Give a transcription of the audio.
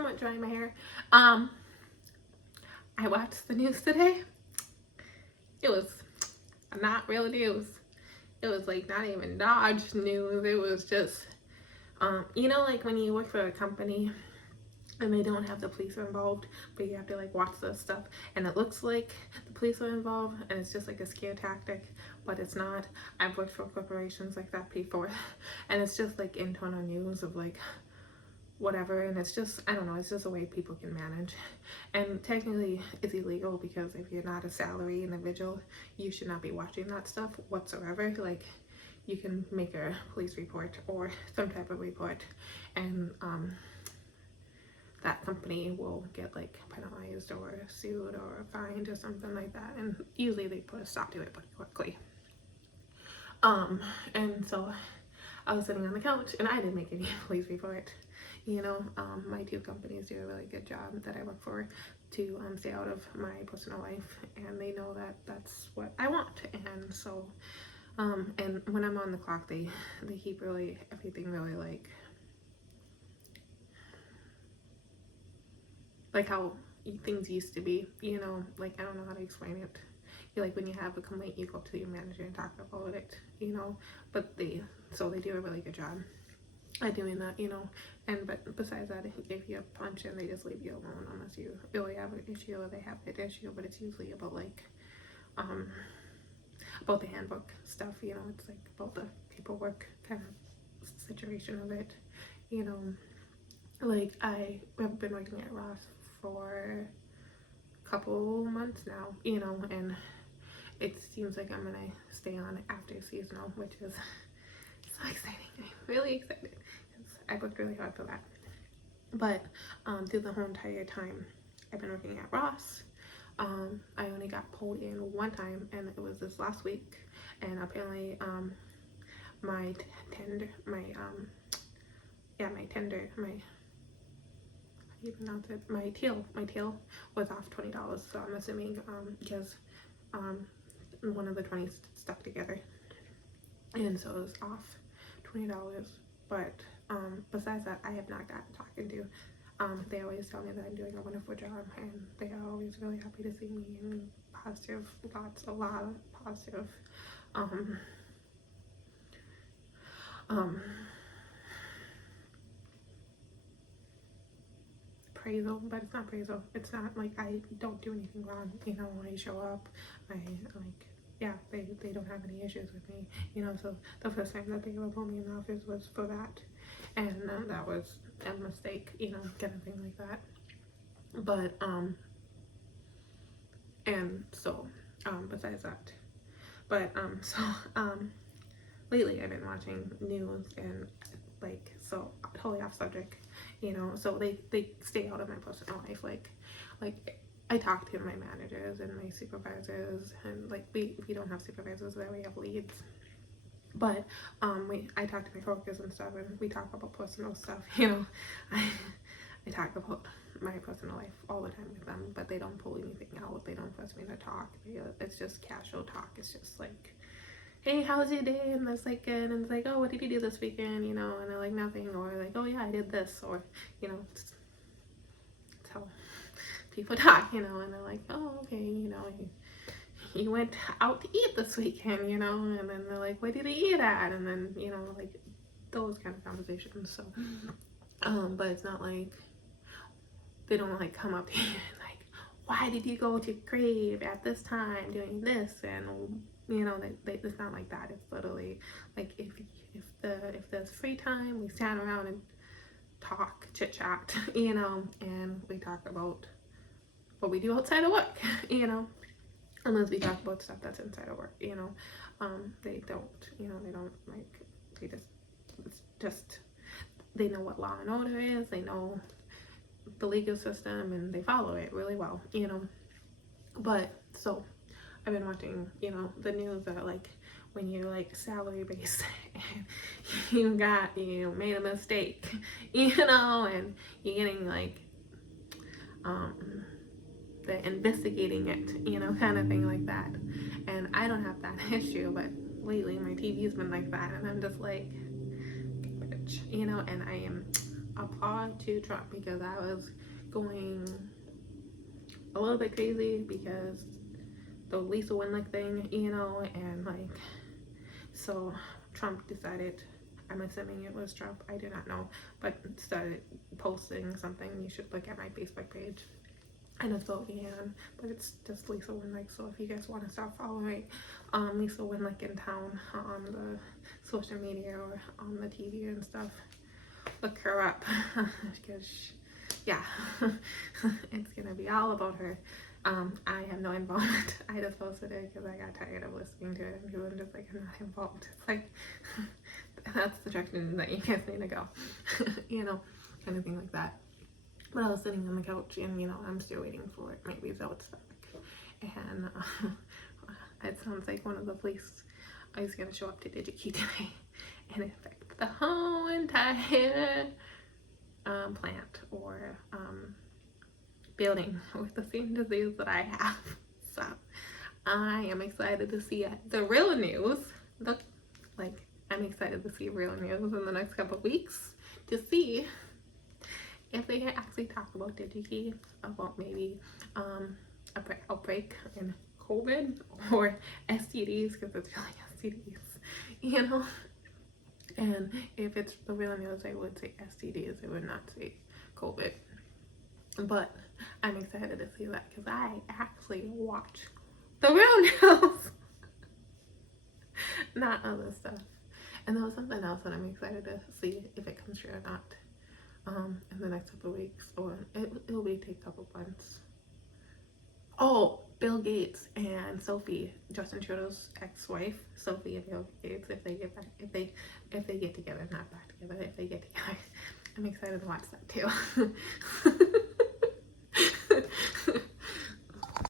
somewhat drying my hair. I watched the news today. It was not real news. It was like not even Dodge news. It was just, you know, like when you work for a company and they don't have the police involved, but you have to like watch the stuff and it looks like the police are involved and it's just like a scare tactic, but it's not. I've worked for corporations like that before and it's just like internal news of like whatever, and it's just, I don't know, it's just a way people can manage. And technically it's illegal because if you're not a salary individual, you should not be watching that stuff whatsoever. Like you can make a police report or some type of report, and that company will get like penalized or sued or fined or something like that, and usually they put a stop to it pretty quickly. And so I was sitting on the couch and I didn't make any police report. You know, my two companies do a really good job that I work for to stay out of my personal life, and they know that that's what I want. And so and when I'm on the clock, they keep really everything really like how things used to be, you know, like I don't know how to explain it. You like when you have a complaint, you go to your manager and talk about it, you know, but they do a really good job at doing that, you know. And but besides that, if you punch in, they just leave you alone unless you really have an issue or they have an issue, but it's usually about like about the handbook stuff, you know. It's like about the paperwork kind of situation of it, you know. Like I have been working at Ross for a couple months now, you know, and it seems like I'm gonna stay on after seasonal, which is so exciting. I'm really excited because I worked really hard for that. But through the whole entire time I've been working at Ross, I only got pulled in one time, and it was this last week. And apparently my tender, my tail was off $20. So I'm assuming because one of the 20s stuck together, and so it was off $20. But besides that, I have not gotten talking to. They always tell me that I'm doing a wonderful job, and they are always really happy to see me, and positive, a lot of positive appraisal, but it's not appraisal. It's not like I don't do anything wrong, you know. I show up, I like, yeah, they don't have any issues with me, you know. So the first time that they ever put me in the office was for that, and that was a mistake, you know, kind of thing like that. But and so besides that, but lately I've been watching news and like, so totally off subject, you know. So they stay out of my personal life. Like I talk to my managers and my supervisors, and like we don't have supervisors there, we have leads. But I talk to my coworkers and stuff, and we talk about personal stuff, you know. I talk about my personal life all the time with them, but they don't pull anything out. They don't force me to talk. It's just casual talk. It's just like, hey, how was your day? And that's like good. And it's like, oh, what did you do this weekend? You know, and they're like, nothing. Or like, oh yeah, I did this. Or, you know, it's how people talk, you know. And they're like, oh, okay, you know, you went out to eat this weekend, you know. And then they're like, where did you eat at? And then, you know, like those kind of conversations. So but it's not like they don't like come up to you and like, why did you go to Crave at this time doing this? And you know, it's not like that. It's literally like if there's free time, we stand around and talk, chit chat, you know, and we talk about what we do outside of work, you know, unless we talk about stuff that's inside of work, you know. They don't, you know, they don't like, it's just they know what law and order is, they know the legal system, and they follow it really well, you know. But so I've been watching, you know, the news that like when you're like salary based and you made a mistake, you know, and you're getting like they're investigating it, you know, kind of thing like that. And I don't have that issue, but lately my TV's been like that, and I'm just like, bitch, you know. And I am applaud to Trump because I was going a little bit crazy because the Lisa Winlick thing, you know, and like, so Trump decided, I'm assuming it was Trump, I do not know, but started posting something. You should look at my Facebook page. And it's Vivian, but it's just Lisa Winlick. So if you guys want to start following Lisa Winlick in town on the social media or on the TV and stuff, look her up because yeah, it's gonna be all about her. I have no involvement. I just posted it because I got tired of listening to it and people are just like, I'm not involved. It's like that's the direction that you guys need to go, you know, kind of thing like that. But I was sitting on the couch and, you know, I'm still waiting for it. Maybe Zoe's back. And it sounds like one of the police is going to show up to DigiKey today and infect the whole entire plant or building with the same disease that I have. So I am excited to see the real news. I'm excited to see real news in the next couple of weeks to see if they actually talk about DigiKey, about maybe a outbreak in COVID or STDs, because it's really STDs, you know. And if it's the real news, I would say STDs. I would not say COVID. But I'm excited to see that because I actually watch the real news, not other stuff. And there was something else that I'm excited to see if it comes true or not. In the next couple of weeks, or it'll be take a couple months. Oh, Bill Gates and Sophie, Justin Trudeau's ex-wife, Sophie and Bill Gates, if they get back, if they get together, not back together, if they get together, I'm excited to watch that too.